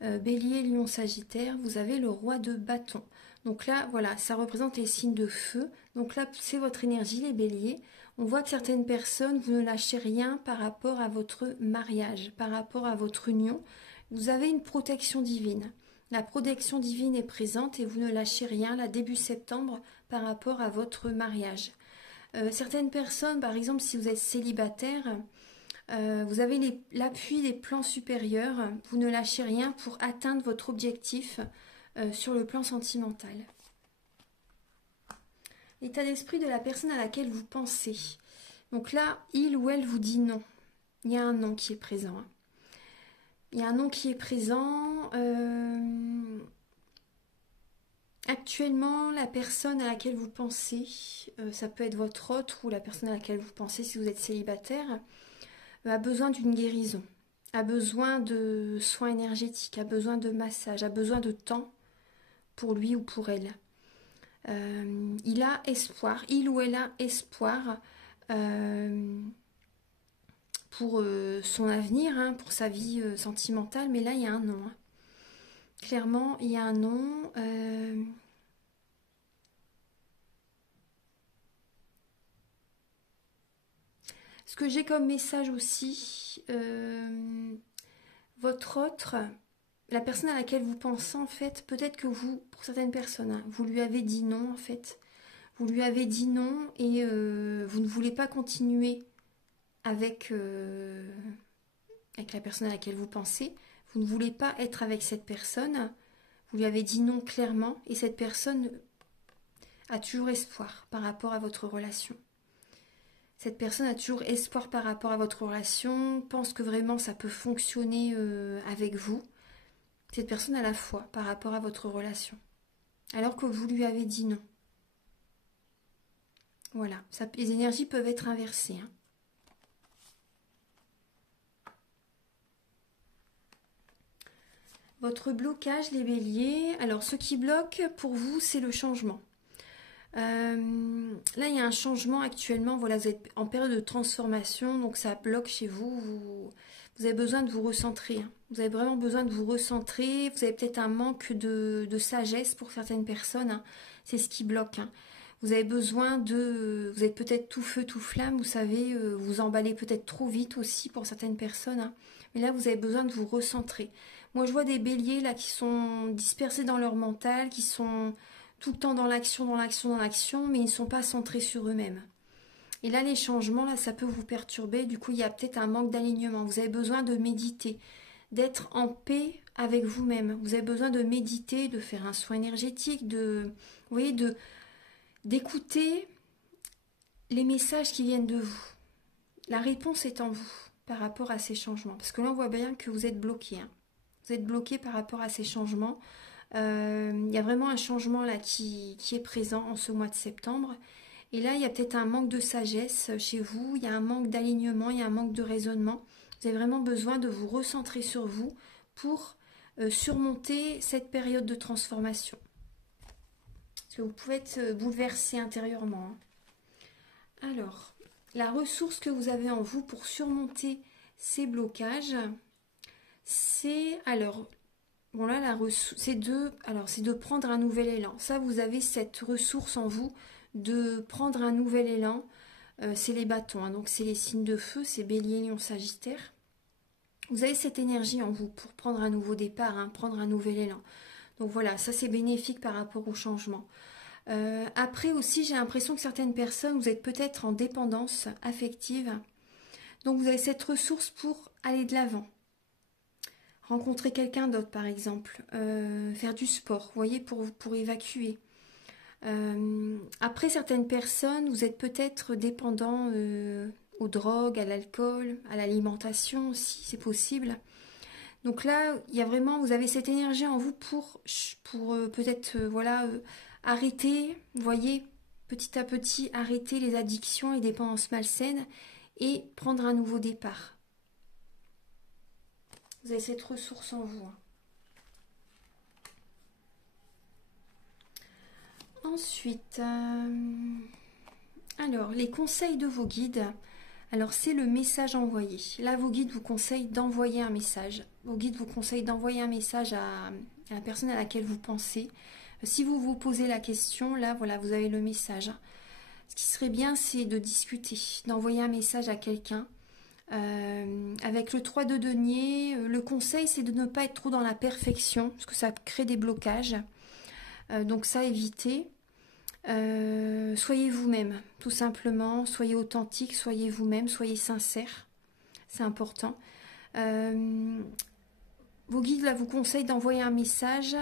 Bélier, Lion, Sagittaire, vous avez le roi de bâton. Donc là, voilà, ça représente les signes de feu. Donc là, c'est votre énergie, les béliers. On voit que certaines personnes, vous ne lâchez rien par rapport à votre mariage, par rapport à votre union. Vous avez une protection divine. La protection divine est présente et vous ne lâchez rien, là, début septembre, par rapport à votre mariage. Certaines personnes, par exemple, si vous êtes célibataire, vous avez l'appui des plans supérieurs, vous ne lâchez rien pour atteindre votre objectif sur le plan sentimental. L'état d'esprit de la personne à laquelle vous pensez. Donc là, il ou elle vous dit non. Il y a un non qui est présent, hein. Il y a un non qui est présent. Actuellement, la personne à laquelle vous pensez, ça peut être votre autre ou la personne à laquelle vous pensez si vous êtes célibataire, a besoin d'une guérison, a besoin de soins énergétiques, a besoin de massage, a besoin de temps pour lui ou pour elle. Il a espoir, il ou elle a espoir pour son avenir, hein, pour sa vie sentimentale, mais là il y a un non, hein. Clairement, il y a un non. Ce que j'ai comme message aussi, votre autre, la personne à laquelle vous pensez, en fait, peut-être que vous, pour certaines personnes, hein, vous lui avez dit non, en fait. Vous lui avez dit non et vous ne voulez pas continuer avec la personne à laquelle vous pensez. Vous ne voulez pas être avec cette personne. Vous lui avez dit non clairement et cette personne a toujours espoir par rapport à votre relation. Cette personne a toujours espoir par rapport à votre relation, pense que vraiment ça peut fonctionner avec vous. Cette personne a la foi par rapport à votre relation, alors que vous lui avez dit non. Voilà, les énergies peuvent être inversées, hein. Votre blocage, les béliers. Alors, ce qui bloque pour vous, c'est le changement. Là, il y a un changement actuellement. Voilà, vous êtes en période de transformation, donc ça bloque chez vous. Vous avez besoin de vous recentrer, hein. Vous avez vraiment besoin de vous recentrer. Vous avez peut-être un manque de sagesse pour certaines personnes, hein. C'est ce qui bloque, hein. Vous avez besoin vous êtes peut-être tout feu, tout flamme, vous savez, vous emballez peut-être trop vite aussi pour certaines personnes, hein. Mais là, vous avez besoin de vous recentrer. Moi, je vois des béliers là qui sont dispersés dans leur mental, qui sont tout le temps dans l'action, dans l'action, dans l'action, mais ils ne sont pas centrés sur eux-mêmes. Et là, les changements, là, ça peut vous perturber. Du coup, il y a peut-être un manque d'alignement. Vous avez besoin de méditer, d'être en paix avec vous-même. Vous avez besoin de méditer, de faire un soin énergétique, vous voyez, d'écouter les messages qui viennent de vous. La réponse est en vous par rapport à ces changements. Parce que là, on voit bien que vous êtes bloqué, hein. Vous êtes bloqué par rapport à ces changements. Il y a vraiment un changement là qui est présent en ce mois de septembre. Et là, il y a peut-être un manque de sagesse chez vous. Il y a un manque d'alignement, il y a un manque de raisonnement. Vous avez vraiment besoin de vous recentrer sur vous pour surmonter cette période de transformation. Parce que vous pouvez être bouleversé intérieurement. Hein. Alors, la ressource que vous avez en vous pour surmonter ces blocages, c'est alors bon là la ressource c'est de prendre un nouvel élan. Ça, vous avez cette ressource en vous de prendre un nouvel élan. C'est les bâtons, hein, donc c'est les signes de feu, c'est Bélier, Lion, Sagittaire. Vous avez cette énergie en vous pour prendre un nouveau départ, hein, prendre un nouvel élan. Donc voilà, ça c'est bénéfique par rapport au changement. Après aussi, j'ai l'impression que certaines personnes, vous êtes peut-être en dépendance affective. Donc vous avez cette ressource pour aller de l'avant. Rencontrer quelqu'un d'autre par exemple. Faire du sport, vous voyez, pour évacuer. Après, certaines personnes, vous êtes peut-être dépendant aux drogues, à l'alcool, à l'alimentation aussi, c'est possible. Donc là, il y a vraiment, vous avez cette énergie en vous pour peut-être, voilà, arrêter, vous voyez, petit à petit, arrêter les addictions et dépendances malsaines et prendre un nouveau départ. Vous avez cette ressource en vous. Hein. Ensuite, alors, les conseils de vos guides. Alors, c'est le message envoyé. Là, vos guides vous conseillent d'envoyer un message. Vos guides vous conseillent d'envoyer un message à la personne à laquelle vous pensez. Si vous vous posez la question, là, voilà, vous avez le message. Ce qui serait bien, c'est de discuter, d'envoyer un message à quelqu'un. Avec le 3 de denier, le conseil, c'est de ne pas être trop dans la perfection, parce que ça crée des blocages. Donc ça, évitez. Soyez vous-même, tout simplement. Soyez authentique, soyez vous-même, soyez sincère. C'est important. Vos guides là, vous conseillent d'envoyer un message.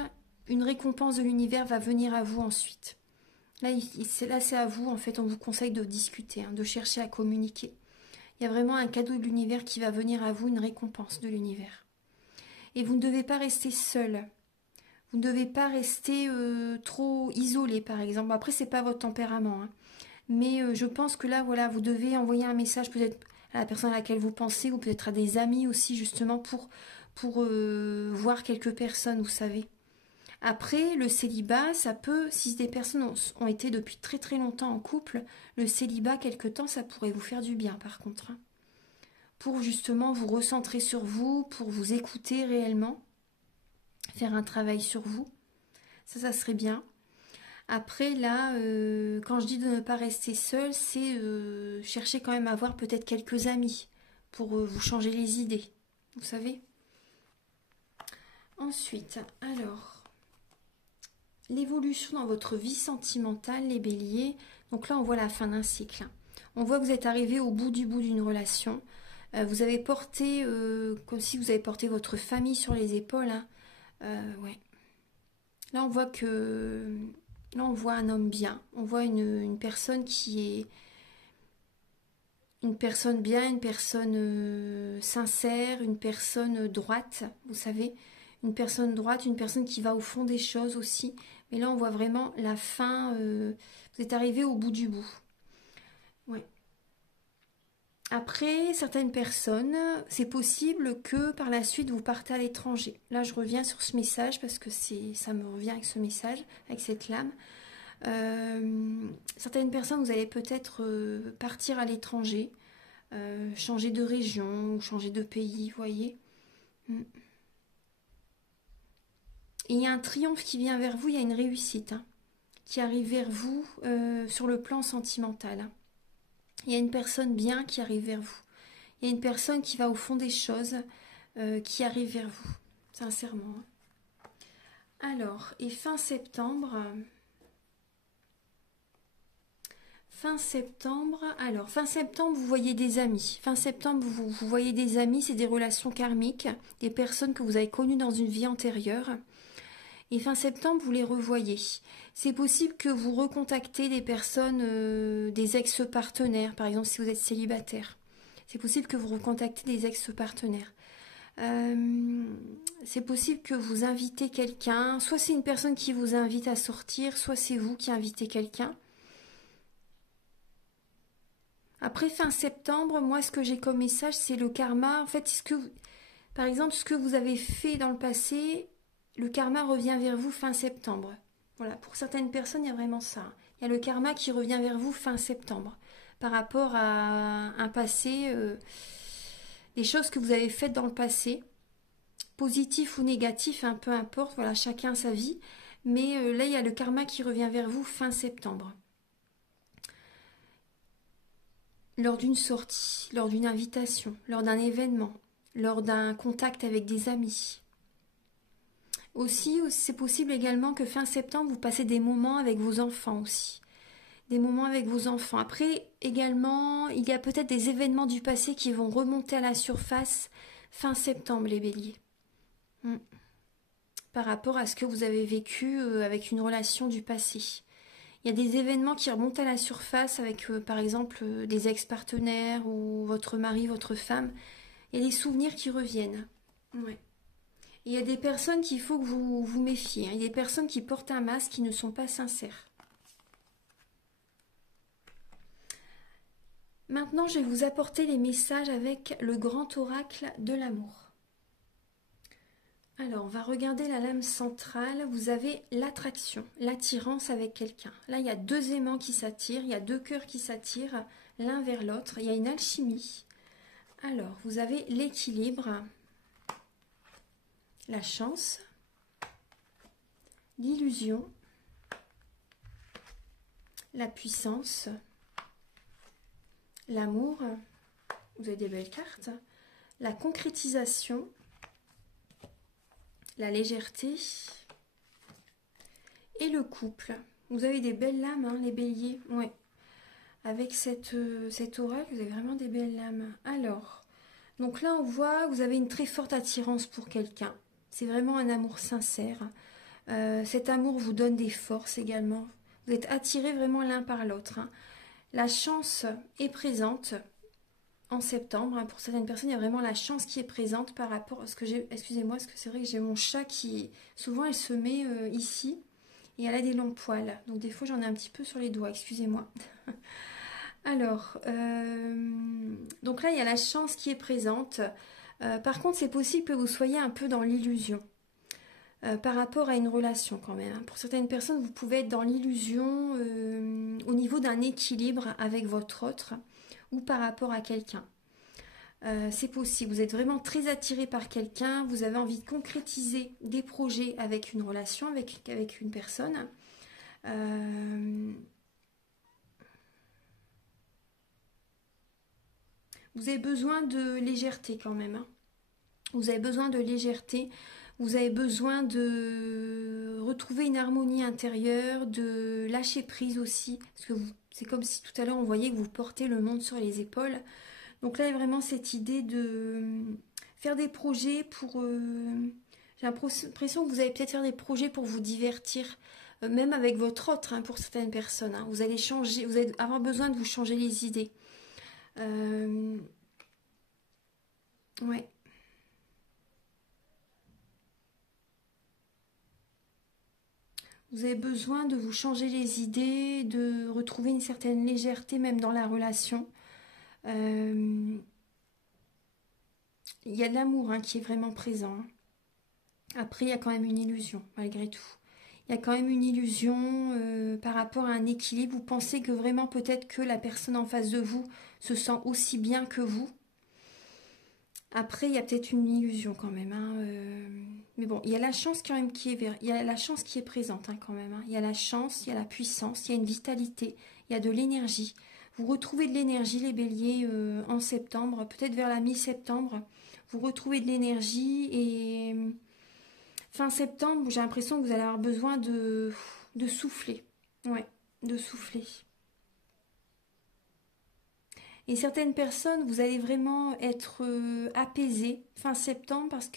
Une récompense de l'univers va venir à vous ensuite. Là, c'est à vous, en fait, on vous conseille de discuter, hein, de chercher à communiquer. Il y a vraiment un cadeau de l'univers qui va venir à vous, une récompense de l'univers. Et vous ne devez pas rester seul. Vous ne devez pas rester trop isolé, par exemple. Après, c'est pas votre tempérament. Hein. Mais je pense que là, voilà, vous devez envoyer un message peut-être à la personne à laquelle vous pensez, ou peut-être à des amis aussi, justement, pour voir quelques personnes, vous savez. Après, le célibat, ça peut, si des personnes ont été depuis très très longtemps en couple, le célibat, quelque temps, ça pourrait vous faire du bien, par contre. Hein. Pour justement vous recentrer sur vous, pour vous écouter réellement, faire un travail sur vous. Ça serait bien. Après, là, quand je dis de ne pas rester seul, c'est chercher quand même à avoir peut-être quelques amis pour vous changer les idées. Vous savez. Ensuite, alors, l'évolution dans votre vie sentimentale, les béliers. Donc là, on voit la fin d'un cycle. On voit que vous êtes arrivé au bout d'une relation. Vous avez porté, comme si vous avez porté votre famille sur les épaules. Hein. Ouais. Là, on voit que... Là, on voit un homme bien. On voit une personne qui est... Une personne bien, une personne sincère, une personne droite, vous savez. Une personne droite, une personne qui va au fond des choses aussi. Mais là, on voit vraiment la fin. Vous êtes arrivé au bout du bout. Ouais. Après, certaines personnes, c'est possible que par la suite, vous partez à l'étranger. Là, je reviens sur ce message parce que ça me revient avec ce message, avec cette lame. Certaines personnes, vous allez peut-être partir à l'étranger, changer de région ou changer de pays, vous voyez. Et il y a un triomphe qui vient vers vous, il y a une réussite hein, qui arrive vers vous sur le plan sentimental. Hein. Il y a une personne bien qui arrive vers vous. Il y a une personne qui va au fond des choses, qui arrive vers vous, sincèrement. Alors, et fin septembre, vous voyez des amis. Fin septembre, vous voyez des amis, c'est des relations karmiques, des personnes que vous avez connues dans une vie antérieure. Et fin septembre, vous les revoyez. C'est possible que vous recontactez des personnes, des ex-partenaires, par exemple si vous êtes célibataire. C'est possible que vous recontactez des ex-partenaires. C'est possible que vous invitez quelqu'un. Soit c'est une personne qui vous invite à sortir, soit c'est vous qui invitez quelqu'un. Après fin septembre, moi ce que j'ai comme message, c'est le karma. En fait, Par exemple, ce que vous avez fait dans le passé, le karma revient vers vous fin septembre. Voilà, pour certaines personnes, il y a vraiment ça. Il y a le karma qui revient vers vous fin septembre par rapport à un passé, des choses que vous avez faites dans le passé, positif ou négatif, peu importe, voilà, chacun sa vie. Mais là, il y a le karma qui revient vers vous fin septembre. Lors d'une sortie, lors d'une invitation, lors d'un événement, lors d'un contact avec des amis. Aussi, c'est possible également que fin septembre, vous passez des moments avec vos enfants aussi. Des moments avec vos enfants. Après, également, il y a peut-être des événements du passé qui vont remonter à la surface fin septembre, les béliers. Par rapport à ce que vous avez vécu avec une relation du passé. Il y a des événements qui remontent à la surface avec, par exemple, des ex-partenaires ou votre mari, votre femme. Il y a des souvenirs qui reviennent. Ouais. Il y a des personnes qu'il faut que vous vous méfiez. Il y a des personnes qui portent un masque qui ne sont pas sincères. Maintenant, je vais vous apporter les messages avec le grand oracle de l'amour. Alors, on va regarder la lame centrale. Vous avez l'attraction, l'attirance avec quelqu'un. Là, il y a deux aimants qui s'attirent, il y a deux cœurs qui s'attirent l'un vers l'autre. Il y a une alchimie. Alors, vous avez l'équilibre, la chance, l'illusion, la puissance, l'amour, vous avez des belles cartes, la concrétisation, la légèreté et le couple. Vous avez des belles lames, les béliers. Ouais. Avec cet oracle, vous avez vraiment des belles lames. Alors, donc là, on voit que vous avez une très forte attirance pour quelqu'un. C'est vraiment un amour sincère. Cet amour vous donne des forces également. Vous êtes attirés vraiment l'un par l'autre. La chance est présente en septembre. Pour certaines personnes, il y a vraiment la chance qui est présente par rapport à ce que j'ai... Excusez-moi, parce que c'est vrai que j'ai mon chat qui... Souvent, elle se met ici et elle a des longs poils. Donc des fois, j'en ai un petit peu sur les doigts. Excusez-moi. Alors, donc là, il y a la chance qui est présente. Par contre, c'est possible que vous soyez un peu dans l'illusion. Par rapport à une relation quand même. Pour certaines personnes, vous pouvez être dans l'illusion au niveau d'un équilibre avec votre autre ou par rapport à quelqu'un. C'est possible, vous êtes vraiment très attiré par quelqu'un, vous avez envie de concrétiser des projets avec une relation, avec une personne. Vous avez besoin de légèreté quand même. Vous avez besoin de légèreté. Vous avez besoin de retrouver une harmonie intérieure, de lâcher prise aussi. Parce que c'est comme si tout à l'heure on voyait que vous portez le monde sur les épaules. Donc là, il y a vraiment cette idée de faire des projets pour... j'ai l'impression que vous allez peut-être faire des projets pour vous divertir, même avec votre autre, pour certaines personnes. Vous allez changer, vous allez avoir besoin de vous changer les idées. Ouais. Vous avez besoin de vous changer les idées, de retrouver une certaine légèreté même dans la relation. Il y a de l'amour qui est vraiment présent. Après, il y a quand même une illusion, malgré tout. Il y a quand même une illusion par rapport à un équilibre. Vous pensez que vraiment peut-être que la personne en face de vous se sent aussi bien que vous. Après, il y a peut-être une illusion quand même. Mais bon, il y a la chance quand même il y a la chance qui est présente quand même. Il y a la chance, il y a la puissance, il y a une vitalité, il y a de l'énergie. Vous retrouvez de l'énergie, les béliers, en septembre, peut-être vers la mi-septembre. Vous retrouvez de l'énergie et fin septembre, j'ai l'impression que vous allez avoir besoin de souffler. Ouais, de souffler. Et certaines personnes, vous allez vraiment être apaisé fin septembre parce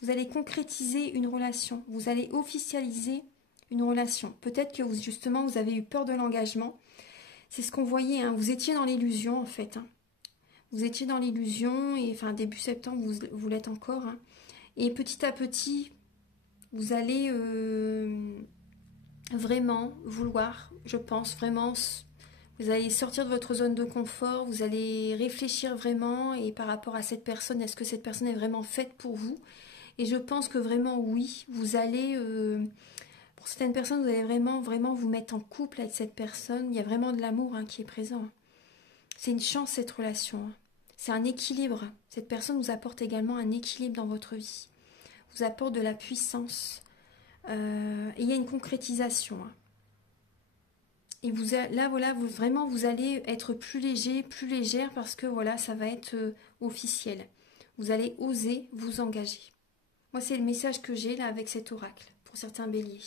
vous allez concrétiser une relation. Vous allez officialiser une relation. Peut-être que justement, vous avez eu peur de l'engagement. C'est ce qu'on voyait. Vous étiez dans l'illusion en fait. Vous étiez dans l'illusion et début septembre, vous l'êtes encore. Et petit à petit, vous allez vraiment vouloir, je pense, vraiment Vous allez sortir de votre zone de confort, vous allez réfléchir vraiment et par rapport à cette personne, est-ce que cette personne est vraiment faite pour vous? Et je pense que vraiment oui, vous allez, pour certaines personnes, vous allez vraiment vous mettre en couple avec cette personne. Il y a vraiment de l'amour hein, qui est présent. C'est une chance cette relation. Hein. C'est un équilibre. Cette personne vous apporte également un équilibre dans votre vie. Vous apporte de la puissance. Et il y a une concrétisation. Hein. Et là, voilà, vous allez être plus léger, plus légère parce que voilà, ça va être officiel. Vous allez oser vous engager. Moi, c'est le message que j'ai là avec cet oracle pour certains béliers.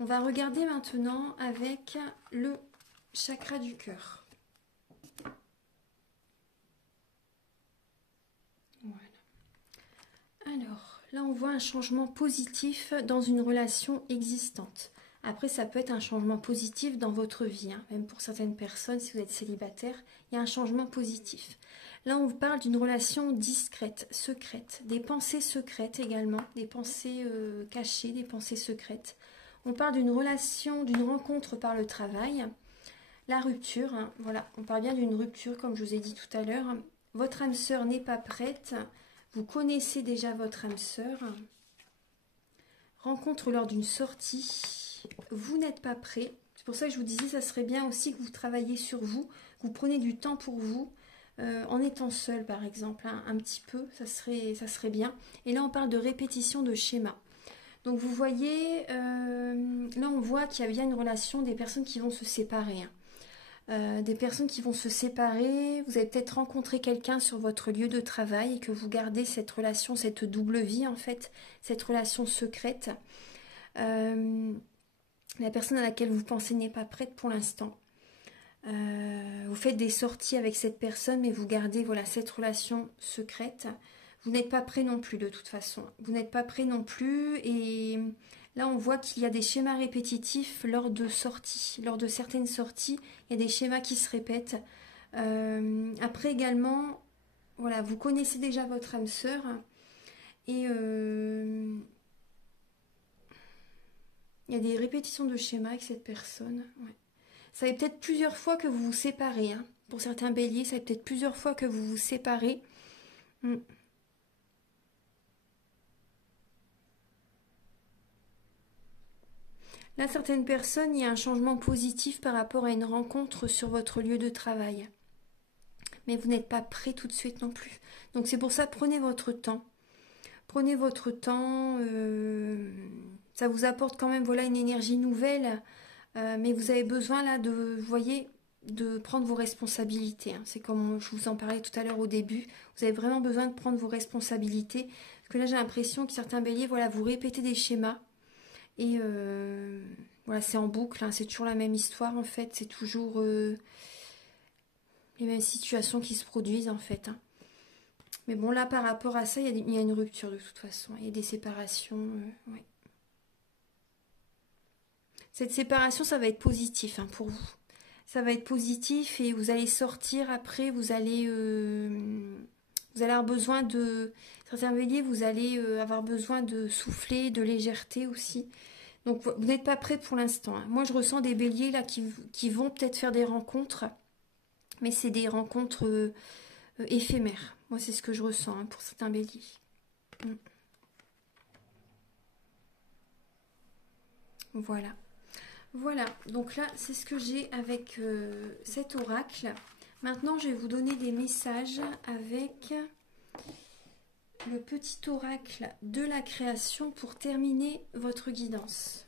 On va regarder maintenant avec le chakra du cœur. Voilà. Alors, là, on voit un changement positif dans une relation existante. Après, ça peut être un changement positif dans votre vie. Hein. Même pour certaines personnes, si vous êtes célibataire, il y a un changement positif. Là, on vous parle d'une relation discrète, secrète. Des pensées secrètes également. Des pensées cachées, des pensées secrètes. On parle d'une relation, d'une rencontre par le travail. La rupture, hein, voilà. On parle bien d'une rupture, comme je vous ai dit tout à l'heure. Votre âme sœur n'est pas prête. Vous connaissez déjà votre âme sœur. Rencontre lors d'une sortie. Vous n'êtes pas prêt. C'est pour ça que je vous disais, ça serait bien aussi que vous travailliez sur vous, que vous preniez du temps pour vous, en étant seul par exemple, hein, un petit peu, ça serait bien. Et là on parle de répétition de schéma. Donc vous voyez, là on voit qu'il y a bien une relation des personnes qui vont se séparer. Hein. Des personnes qui vont se séparer, vous avez peut-être rencontré quelqu'un sur votre lieu de travail et que vous gardez cette relation, cette double vie en fait, cette relation secrète. La personne à laquelle vous pensez n'est pas prête pour l'instant. Vous faites des sorties avec cette personne, mais vous gardez voilà, cette relation secrète. Vous n'êtes pas prêt non plus de toute façon. Vous n'êtes pas prêt non plus. Et là, on voit qu'il y a des schémas répétitifs lors de sorties. Lors de certaines sorties, il y a des schémas qui se répètent. Après également, voilà, vous connaissez déjà votre âme sœur. Et il y a des répétitions de schémas avec cette personne. Ouais. Ça fait peut-être plusieurs fois que vous vous séparez. Hein. Pour certains béliers, ça fait peut-être plusieurs fois que vous vous séparez. Là, certaines personnes, il y a un changement positif par rapport à une rencontre sur votre lieu de travail. Mais vous n'êtes pas prêt tout de suite non plus. Donc c'est pour ça, prenez votre temps. Prenez votre temps. Ça vous apporte quand même voilà, une énergie nouvelle. Mais vous avez besoin là de, vous voyez, de prendre vos responsabilités. Hein. C'est comme je vous en parlais tout à l'heure au début. Vous avez vraiment besoin de prendre vos responsabilités. Parce que là, j'ai l'impression que certains béliers, voilà, vous répétez des schémas. Et voilà, c'est en boucle. Hein. C'est toujours la même histoire en fait. C'est toujours les mêmes situations qui se produisent en fait. Hein. Mais bon, là, par rapport à ça, il y a une rupture de toute façon. Il y a des séparations. Ouais. Cette séparation, ça va être positif hein, pour vous. Ça va être positif et vous allez sortir après, vous allez avoir besoin de... Certains béliers, vous allez avoir besoin de souffler, de légèreté aussi. Donc, vous n'êtes pas prêts pour l'instant. Hein. Moi, je ressens des béliers là qui vont peut-être faire des rencontres, mais c'est des rencontres éphémères. Moi, c'est ce que je ressens hein, pour certains béliers. Voilà. Voilà, donc là, c'est ce que j'ai avec cet oracle. Maintenant, je vais vous donner des messages avec le petit oracle de la création pour terminer votre guidance.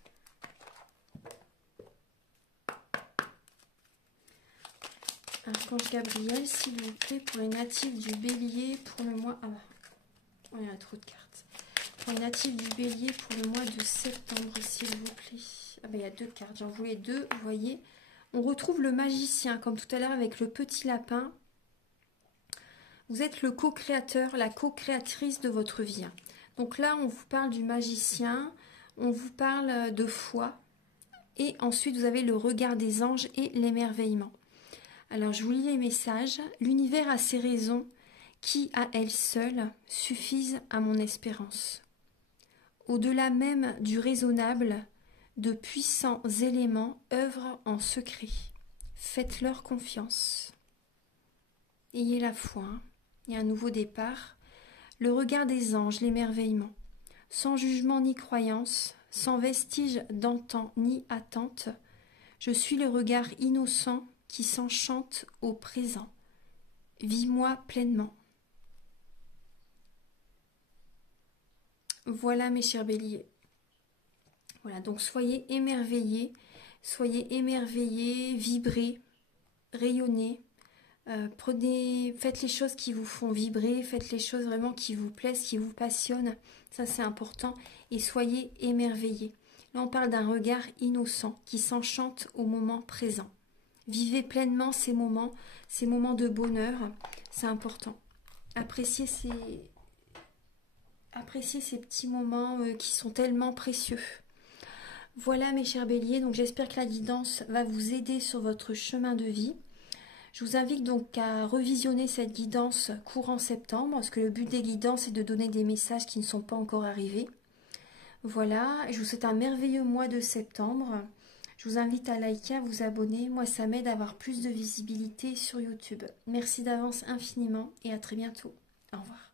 Archange Gabriel, s'il vous plaît, pour les natifs du Bélier pour le mois... Ah, oh, il y a trop de cartes. Pour les natifs du Bélier pour le mois de septembre, s'il vous plaît. Ah ben, il y a deux cartes, j'en voulais deux, vous voyez. On retrouve le magicien, comme tout à l'heure avec le petit lapin. Vous êtes le co-créateur, la co-créatrice de votre vie. Donc là, on vous parle du magicien, on vous parle de foi. Et ensuite, vous avez le regard des anges et l'émerveillement. Alors, je vous lis les messages. L'univers a ses raisons qui, à elles seules, suffisent à mon espérance. Au-delà même du raisonnable, De puissants éléments œuvrent en secret. Faites-leur confiance. Ayez la foi, hein. Et un nouveau départ. Le regard des anges, l'émerveillement. Sans jugement ni croyance, sans vestige d'antan ni attente, je suis le regard innocent qui s'enchante au présent. Vis-moi pleinement. Voilà mes chers béliers. Voilà, donc soyez émerveillés, vibrez, rayonnez. Faites les choses qui vous font vibrer, faites les choses vraiment qui vous plaisent, qui vous passionnent. Ça c'est important. Et soyez émerveillés. Là on parle d'un regard innocent qui s'enchante au moment présent. Vivez pleinement ces moments de bonheur. C'est important. Appréciez ces petits moments qui sont tellement précieux. Voilà mes chers béliers, donc j'espère que la guidance va vous aider sur votre chemin de vie. Je vous invite donc à revisionner cette guidance courant septembre, parce que le but des guidances est de donner des messages qui ne sont pas encore arrivés. Voilà, je vous souhaite un merveilleux mois de septembre. Je vous invite à liker, à vous abonner. Moi, ça m'aide à avoir plus de visibilité sur YouTube. Merci d'avance infiniment et à très bientôt. Au revoir.